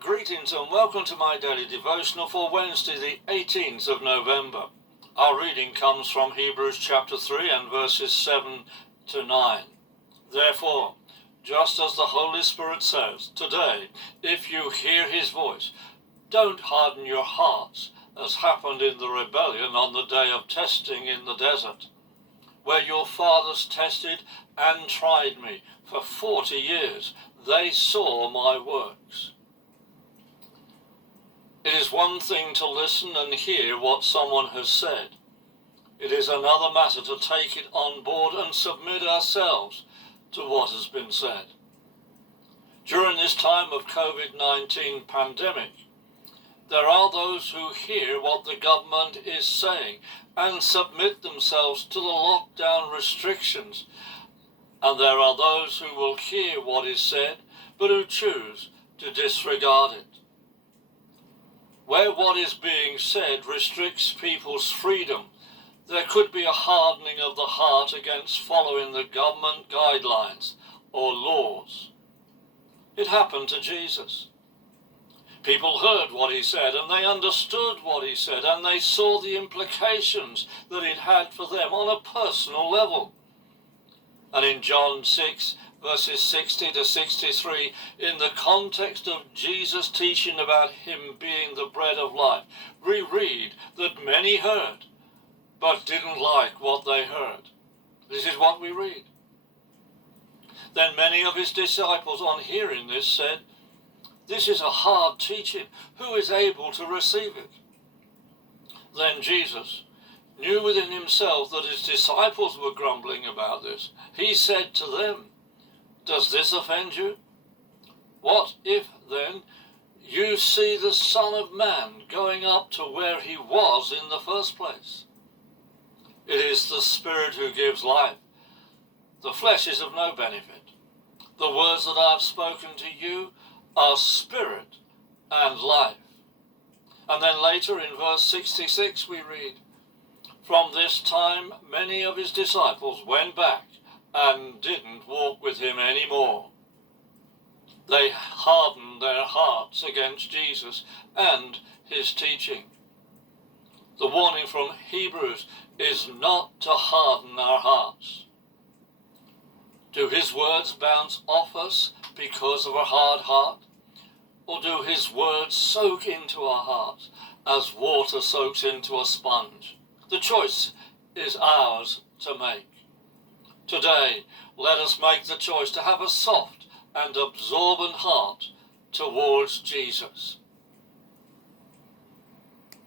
Greetings and welcome to my daily devotional for Wednesday the 18th of November. Our reading comes from Hebrews chapter 3 and verses 7 to 9. Therefore, just as the Holy Spirit says, today, if you hear his voice, don't harden your hearts, as happened in the rebellion on the day of testing in the desert, where your fathers tested and tried me for 40 years. They saw my works. It is one thing to listen and hear what someone has said. It is another matter to take it on board and submit ourselves to what has been said. During this time of COVID-19 pandemic, there are those who hear what the government is saying and submit themselves to the lockdown restrictions, and there are those who will hear what is said but who choose to disregard it. Where what is being said restricts people's freedom, there could be a hardening of the heart against following the government guidelines or laws. It happened to Jesus. People heard what he said and they understood what he said and they saw the implications that it had for them on a personal level. And in John 6, verses 60 to 63, in the context of Jesus teaching about him being the bread of life, we read that many heard, but didn't like what they heard. This is what we read. Then many of his disciples, on hearing this, said, "This is a hard teaching. Who is able to receive it?" Then Jesus knew within himself that his disciples were grumbling about this. He said to them, "Does this offend you? What if, then, you see the Son of Man going up to where he was in the first place? It is the Spirit who gives life. The flesh is of no benefit. The words that I have spoken to you are spirit and life." And then later in verse 66 we read, "From this time many of his disciples went back and didn't walk with him anymore." They hardened their hearts against Jesus and his teaching. The warning from Hebrews is not to harden our hearts. Do his words bounce off us because of a hard heart? Or do his words soak into our hearts as water soaks into a sponge? The choice is ours to make. Today, let us make the choice to have a soft and absorbent heart towards Jesus.